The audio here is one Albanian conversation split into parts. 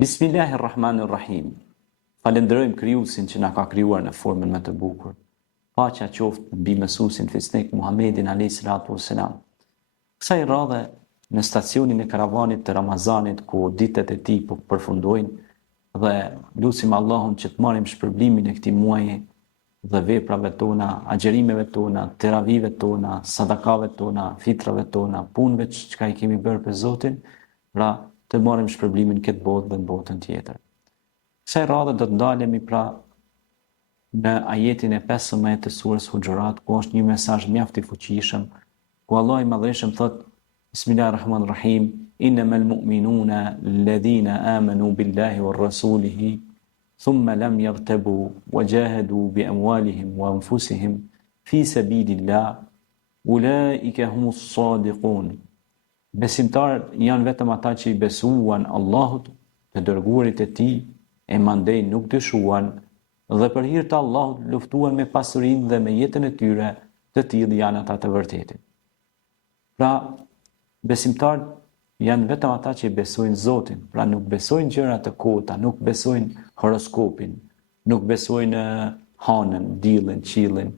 Bismillahirrahmanirrahim. Falenderojmë Krijuesin që na ka krijuar në formën më të bukur. Paqja qoftë mbi mësuesin fisnik Muhammedin alayhis salatu wassalam. Kësaj radhe në stacionin e karavanit të Ramazanit ku ditët e tij po përfundojnë dhe lutim Allahun që të marrim shpërblimin e këtij muaji dhe veprave tona, agjerimeve tona, teravive tona, sadakave tona, fitrave tona, punëve që i kemi bërë për Zotin, pra të marrim shpërblimin këtë botë dhe në botën tjetër. Kësaj radhe do të ndalemi pra në ajetin e 15 të surës Huxhurat, ku është një mesazh mjaft i fuqishëm, ku Allahu i Madhëshëm thot: Bismillahirrahmanirrahim, innamal mu'minuna alladhina amanu billahi war rasulihi thumma lam yartabu wajahadu bi amwalihim wa anfusihim fi sabilillah ulaika humus sadiqun. Besimtarët janë vetëm ata që i besuan Allahut, të dërguarit e tij, e mandej nuk dyshuan dhe për hir të Allahut luftuan me pasurinë dhe me jetën e tyre, të tillë janë ata të vërtetë. Pra, besimtarët janë vetëm ata që i besojnë Zotin, pra nuk besojnë gjëra të kota, nuk besojnë horoskopin, nuk besojnë hanën, diellin, qiellin,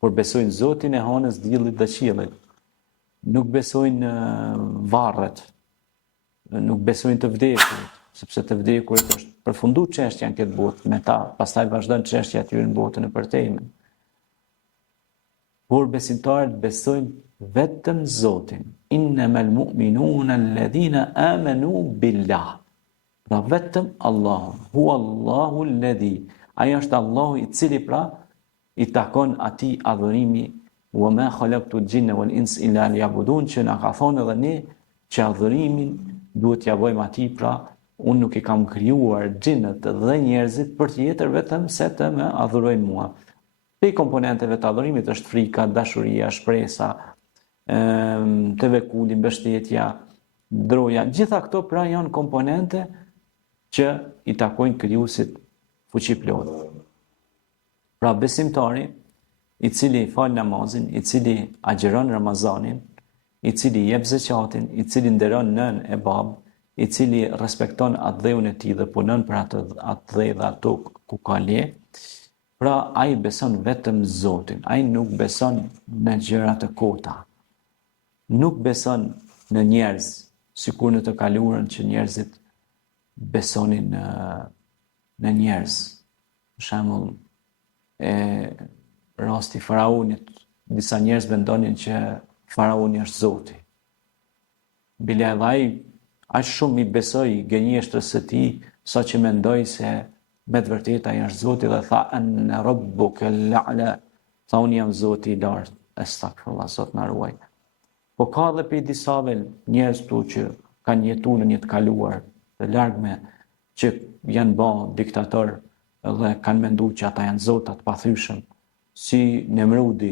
por besojnë Zotin e hanës, diellit dhe qiellit. Nuk besojnë varret, nuk besojnë të vdekurit, sepse të vdekurit është përfundu çështja në këtë botë me ta, pastaj vazhdon çështja aty në botën e përtejme. Por besimtarët besojnë vetëm Zotin. Innamal mu'minuna alladhina amanu billah. Pra vetëm Allahun. Huwa Allahu alladhi. Ai është Allahu i cili pra i takon atij adhurimi. Wa ma khalaqtu al-jinna wal-insa illa liya'budun, që na ka thonë edhe ne që adhurimin duhet t'ia bëjmë atij, pra unë nuk i kam krijuar xhinët dhe njerëzit për të jetër vetëm se të më adhurojnë mua. Pe komponenteve të adhurimit është frika, dashuria, shpresa, tevekuli, mbështetja, droja. Gjitha këto pra janë komponente që i takojnë krijuesit fuqiplot. Pra besimtari i cili fal namazin, i cili agjeron Ramazanin, i cili jep zakatin, i cili nderon nën e bab, i cili respekton atë dheun e tij dhe punon për atë dhe ato ku ka le, pra ai beson vetëm Zotin, ai nuk beson në gjëra të kota. Nuk beson në njerëz, sikur në të kaluarën që njerëzit besonin në njerëz. Për shembull, rasti faraonit, disa njerëz mendonin që faraoni është Zoti. Bile edhe ai aq shumë i besoi gënjeshtrës së tij, sa që mendoi se me të vërtetë ai është Zoti dhe tha anna rabbuka al-a'la. Tha unë jam Zoti i lartë. Astaghfirullah, Zot na ruaj. Po ka edhe për disave njerëz këtu që kanë jetuar në një të kaluar të largme, që janë bërë diktator dhe kanë menduar që ata janë Zota të pathyeshëm, si Nemrudi,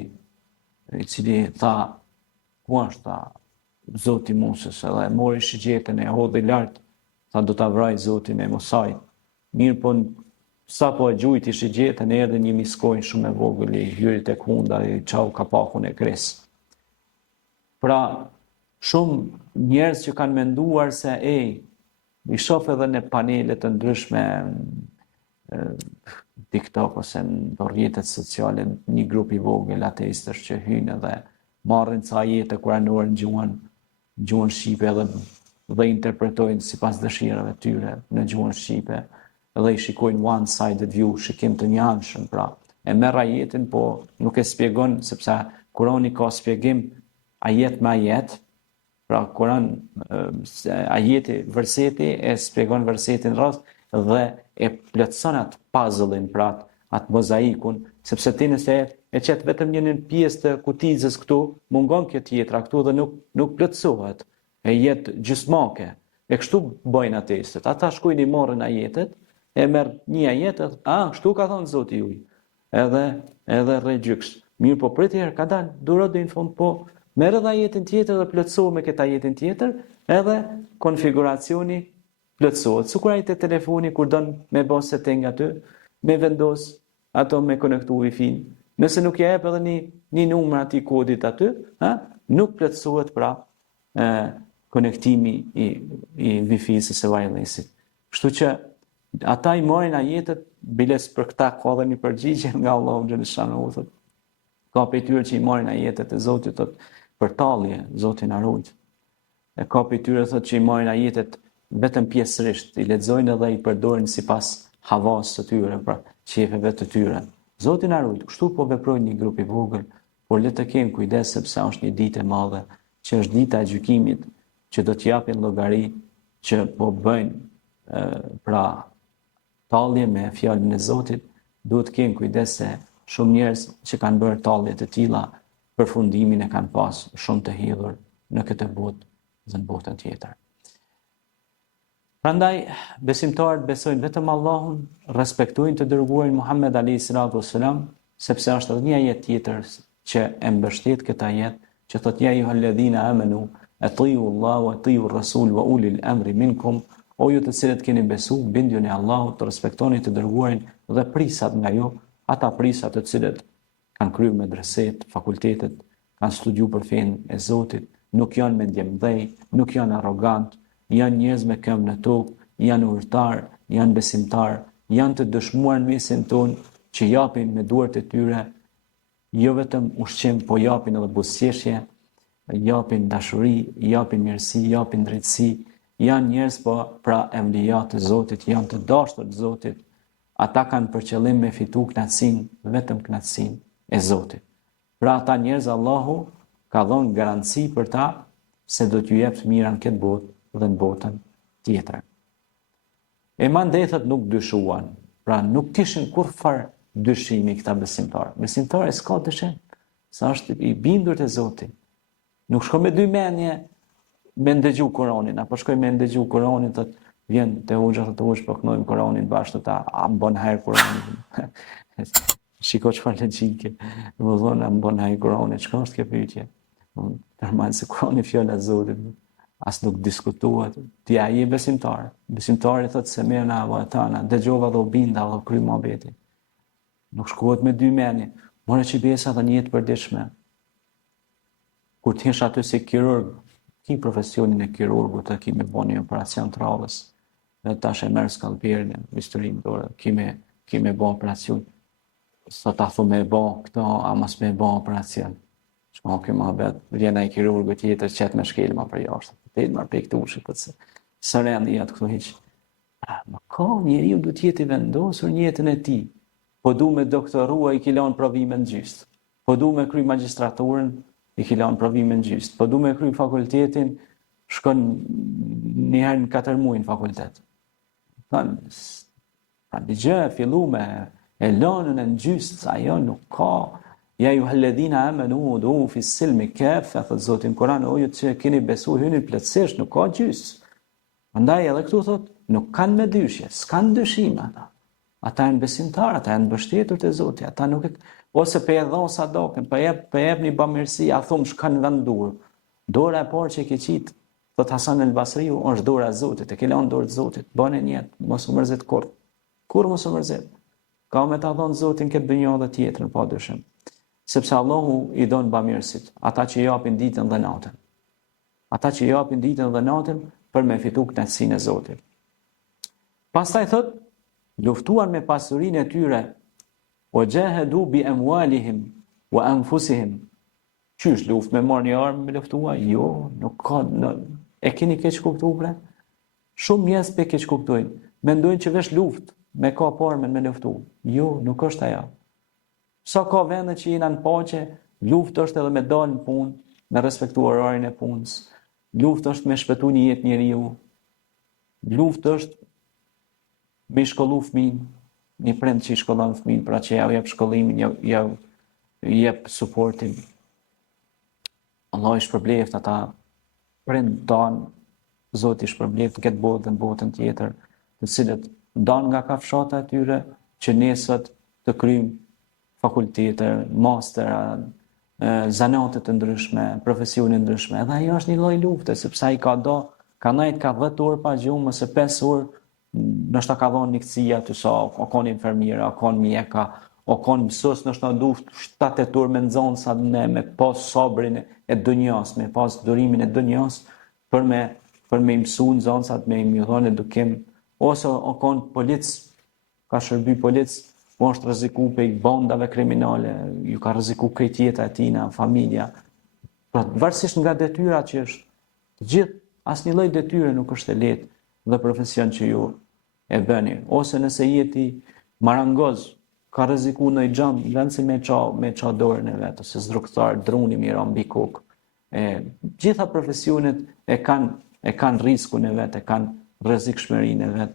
i cili tha, ku është tha Zoti Musës, edhe mori shigjetën e hodhi lart, tha do ta vraj Zotin e Musait. Mirë po sa po e gjujti shigjetën, erdhi një miskojnë shumë e vogël, i hyri tek hunda i çau kapakun e kres. Pra, shumë njerëz që kanë menduar se i shoh edhe në panele të ndryshme TikTok ose në rrjetet sociale një grup i vogël ateistësh që hyjnë dhe marrin ca ajete kuranore në gjuhën shqipe dhe interpretojnë sipas dëshirave tyre në gjuhën shqipe dhe i shikojnë one-sided view, shikim të njëanshëm, pra e merr ajetin, po nuk e shpjegon, sepse Kurani ka shpjegim ajet me ajet, pra Kurani ajeti, verseti e shpjegon versetin rreth dhe e plotëson atë puzzle-in, pra atë mozaikun, sepse ti nëse e qet vetëm një pjesë të kutizës këtu, mungon kjo tjetra këtu dhe nuk plotësohet, e jetë gjysmake. E kështu bëjnë ateistët. Ata shkojnë i marrin ajetet, e merr një ajet, kështu ka thënë Zoti juaj. Edhe rre gjyks. Mirë, po prit herë ka dalë, duro deri në fund, po merr edhe ajetin tjetër dhe plotësohet me këtë ajetin tjetër, edhe konfiguracioni plotësohet. Sikur ai te telefoni kur don me bën setting aty, me vendos ato me konektu Wi-Fi. Nëse nuk ja jep edhe një numër atij kodit aty, nuk plotësohet pra konektimi i Wi-Fi-s së wirelessit. Kështu që ata i marrin ajetet, biles për këta ka dhe një përgjigje nga Allahu xhaleshanu thotë. Ka për tyre që i marrin ajetet e Zotit thotë për tallje, Zoti na ruaj. E ka për tyre thotë që i marrin ajetet vetëm pjesërisht, i lexojnë edhe i përdorin sipas havas së tyre, pra qefeve të tyre. Zoti na ruaj. Kështu po veprojnë një grup i vogël, por le të kemi kujdes sepse është një ditë e madhe, që është dita e gjykimit, që do të japin llogari, që po bëjnë pra tallje me fjalën e Zotit. Duhet të kemi kujdes se shumë njerëz që kanë bërë tallje të tilla, përfundimin e kanë pas shumë të hidhur në këtë botë dhe në botën tjetër. Prandaj besimtarët besojnë vetëm Allahun, respektojnë të dërguarin Muhammed alayhi salatu wassalam, sepse është edhe një ajet tjetër që e mbështet këtë ajet, që thotë ja ayyuhalladhina amanu atiu Allah wa atiu ar-rasul wa ulil amri minkum, o ju të cilët keni besu, bindjuni Allahut, të respektoni të dërguarin dhe prisat nga ju, ata prisat të cilët kanë kryer medreset, fakultetet, kanë studiuar për fenë e Zotit, nuk janë me ndjemdhej, nuk janë arrogant, janë njerëz me këmbë në tokë, janë urtar, janë besimtar, janë të dëshmuar në mesin tonë që japin me duart e tyre, jo vetëm ushqim, po japin edhe buzëqeshje, japin dashuri, japin mirësi, japin drejtësi, janë njerëz po pra evlija të Zotit, janë të dashur të Zotit. Ata kanë për qëllim me fitu kënaqësinë, vetëm kënaqësinë e Zotit. Pra ata njerëz Allahu ka dhënë garanci për ta se do t'ju jep të mira në këtë botë dhe në botën tjetër. E mandetët nuk dyshuan, pra nuk kishin kurfar dyshimi këta besimtarë. Besimtarë s'ka dyshim, sa është i bindur te Zoti. Nuk shko me dy mendje me ndëgju Kur'anin, apo shkoj me ndëgju Kur'anin, thotë vjen te hoxha, thotë hoxh po kënojmë Kur'anin bashkë ta, a mbon hajër Kur'anin. Shiko çfarë logjike. Do të thonë a mbon hajër Kur'anin, çka është kjo pyetje? Normal se Kur'ani fjala e Zotit, as nuk diskutohet. Ti ai je besimtar. Besimtari thotë se merrna wa tana, dëgjova dhe u binda dhe kry mohabetin. Nuk shkohet me dy mendje. More që besa dhe një jetë përditshme. Kur ti jesh aty si kirurg, ki profesionin e kirurgut, të ki me bo një operacion të radhës, dhe tash e merr skalperin, bisturin dorë, ki me bo operacion. Sa ta thu me bo këto, a mas me bo operacion. Shko kjo ma bet, vjena i kirurgu tjetër qet me shkelma për jashtë. Të jetë marrë pek të ushi, këtë se së rendi jatë këtu hiq. Më ka njeriu du t'jeti vendosur një jetën e ti. Po du me doktorua i kilon provimin gjystë. Po du me kry magistraturën, i kilon provimin gjystë. Po du me kry fakultetin, shkon njëherë në 4 muaj në fakultet. Pra një gjë, fillu me e lënën e në gjystë, ajo nuk ka. Ja ju halledhina amanu du fi silmi kafa, thot Zoti në Kur'an, o ju që keni besu hynin plotësisht, nuk ka gjysë. Andaj edhe këtu thot, nuk kanë me dyshje, s'kan dyshime ata. Ata janë besimtarë, ata janë mbështetur te Zoti, ata nuk e ose pe e dhon sadakën, pe jep një bamirësi, a thum shkan vend dur. Dora e parë që ke qit, thot Hasan el Basriu, është dora e Zotit, e ke lënë dorë të Zotit, bën e njët, mos u mërzit kurrë. Kur mos u mërzit? Ka me ta dhon Zotin këtë dynjë dhe tjetrën, pa dyshim. Sepse Allahu i don bamirësit, ata që japin ditën dhe natën. Ata që japin ditën dhe natën për me fitu kënaqësinë e Zotit. Pastaj thot, luftuan me pasurinë e tyre, o jahadu bi amwalihim wa anfusihim. Qysh luft me marrë një armë me luftua? Jo, nuk ka, e keni keq kuptuar bre? Shumë njerëz pe keq kuptojnë. Mendojnë që vesh luftë me ka armën me luftu. Jo, nuk është ajo. Sa ka vende që jena në paqe, luftë është edhe me dalë në punë, me respektuar orarin e punës. Luftë është me shpëtu një jetë njeriu. Luftë është me shkollu fëmijën, një prind që i shkollon fëmijën, pra që ja jep shkollimin, ja jep suportin. Allah i shpërbleft ata prind tan, Zoti i shpërbleft këtë botë dhe në botën tjetër, të cilët dan nga kafshata e tyre që nesër të kryjmë fakultete, mastera, zanate të ndryshme, profesione ndryshme. Edhe ajo është një lloj lufte, sepse ai ka nejt ka 10 orë pa gjumë, ose 5 orë, nështë ka dhonë një këtësia të sa, o konë infermira, o konë mjeka, o konë mësus, nështë në duft 7-8 orë me nëzonë sa me pas sabrin e dënjas, me pas durimin e dënjas, për me mësu nëzonë sa me më thonë edukim ose o konë polic, ka shërby polic, o është rreziku pe bandave kriminale, ju ka rreziku krejt jeta e tina, familja. Pra, varësisht nga detyrat që është, të gjithë, asnjë lloj detyre nuk është e lehtë dhe profesion që ju e bëni. Ose nëse jeti marangoz, ka rreziku në i xham, vend si me qa dorën e vet, ose zdruktar, druni mira mbi kokë. Gjitha profesionet e kanë riskun e vet, e kanë rrezikshmërinë e vet.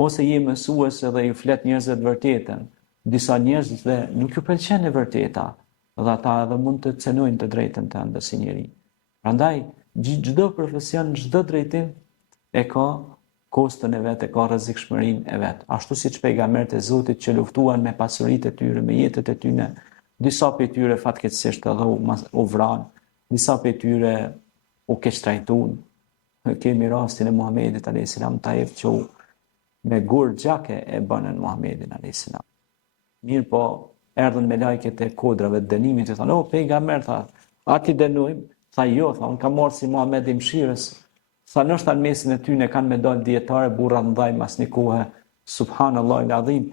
Ose je mësues edhe ju flet njerëzve të vërtetën. Disa njerëz dhe nuk ju pëlqen e vërteta, dhe ata edhe mund të cenojnë të drejtën tënde si njeri. Prandaj, çdo profesion, çdo drejtim e ka kostën e vet, e ka rrezikshmërinë e vet. Ashtu siç pejgamberët e Zotit që luftuan me pasuritë e tyre, me jetët e tyre, disa prej tyre fatkeqësisht edhe u vranë, disa prej tyre u keq trajtuan. Kemi rastin e Muhamedit a.s. Taif që me gur gjake e bënën Muhamedin a.s. Mirë po, erdhën me lajket e kodrave të dënimit, i thanë, pejgamber, tha, ati dënojmë, tha jo, tha, unë ka marrë si Muhamed i mshirës, tha, nështë në mesin e tyne kanë me dalë djetare, burra ndaj mas një kohë, subhanallah il adhim,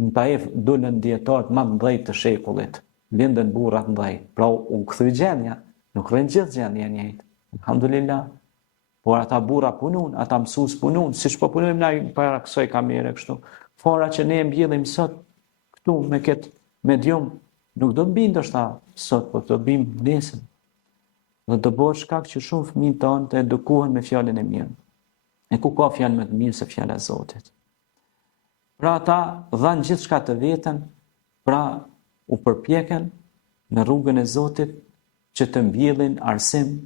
në Taif dullën djetarët ma ndaj të shekullit, lindën burrat ndaj, pra u këthy gjendja, nuk rënë gjithë gjendja njëjtë, alhamdulillah, por ata burra punun, ata mësues punun, siç po punojmë na para kësaj kamere kështu. Fora që ne e mbjellim sot këtu me këtë medium, nuk do mbi ndoshta sot, po do bim nesër. Dhe do bëhet shkak që shumë fëmijë tanë të edukohen me fjalën e mirë. E ku ka fjalë më të mirë se fjala e Zotit. Pra ata dhanë gjithçka të vetën, pra u përpjekën në rrugën e Zotit që të mbjellin arsim,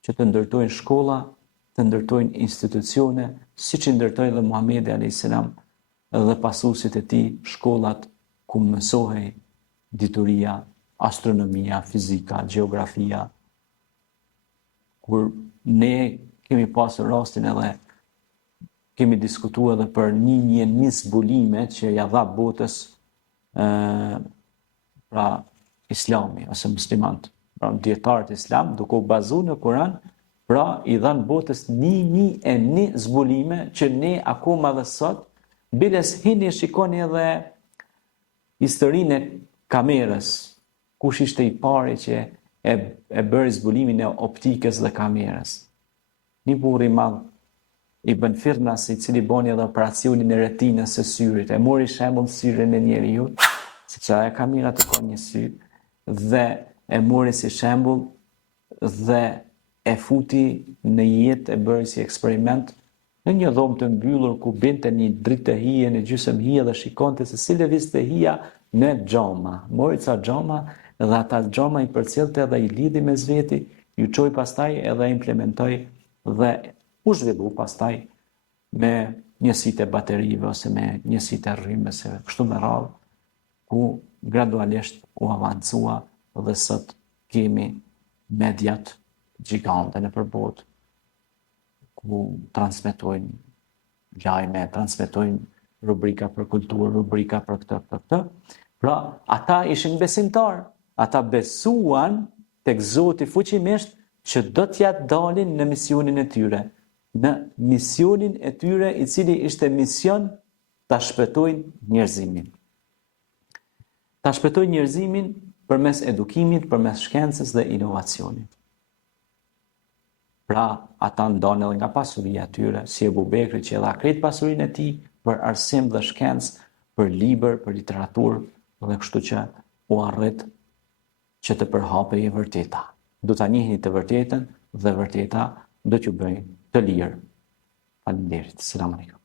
që të ndërtojnë shkolla, të ndërtojnë institucione, si që ndërtoj dhe Muhamedi a.s. dhe pasuesit e tij shkollat ku mësohej dituria, astronomia, fizika, gjeografia, kur ne kemi pasur rastin edhe kemi diskutuar edhe për një zbulime që ja dha botës pra Islami ose muslimanët, pra dietarët islam duke u bazuar në Kur'an, pra i dhanë botës një zbulime që ne akoma dhe sot, biles hini shikoni edhe historinë e kamerës, kush ishte i pari që e bëri zbulimin e optikës dhe kamerës. Një burr i madh, Ibn Firnas, i cili boni edhe operacionin e retinës së syrit, e mori shembull syrin e njeriu, siç ajo kamera të ka një sy, dhe e mori si shembull dhe e futi në jetë, e bëri si eksperiment në një dhomë të mbyllur ku binte një dritë të hije, në gjysmë hije dhe shikonte se si lëvizte hija në xhama. Mori ca xhama dhe ata xhama i përcjellte dhe i lidhi me zveti, ju çoi pastaj edhe implementoi dhe u zhvillu pastaj me njësitë e baterive ose me njësitë e rrymës, kështu me radhë, ku gradualisht u avancua dhe sot kemi mediat gjigante në përbot, ku transmetojnë lajme, transmetojnë rubrika për kulturë, rubrika për këtë. Pra, ata ishin besimtar, ata besuan tek Zoti fuqimisht që do t'ja dalin në misionin e tyre, në misionin e tyre i cili ishte mision ta shpëtojnë njerëzimin. Ta shpëtojnë njerëzimin përmes edukimit, përmes shkencës dhe inovacionit. Pra, ata ndonë edhe nga pasuria e tyre, si Ebu Bekri që dha krejt pasurinë e tij për arsim dhe shkencë, për libër, për literaturë, dhe kështu që u arrit që të përhapej e vërteta. Do ta njihni të vërtetën dhe vërteta do t'ju bëjë të lirë. Faleminderit. Selam aleikum.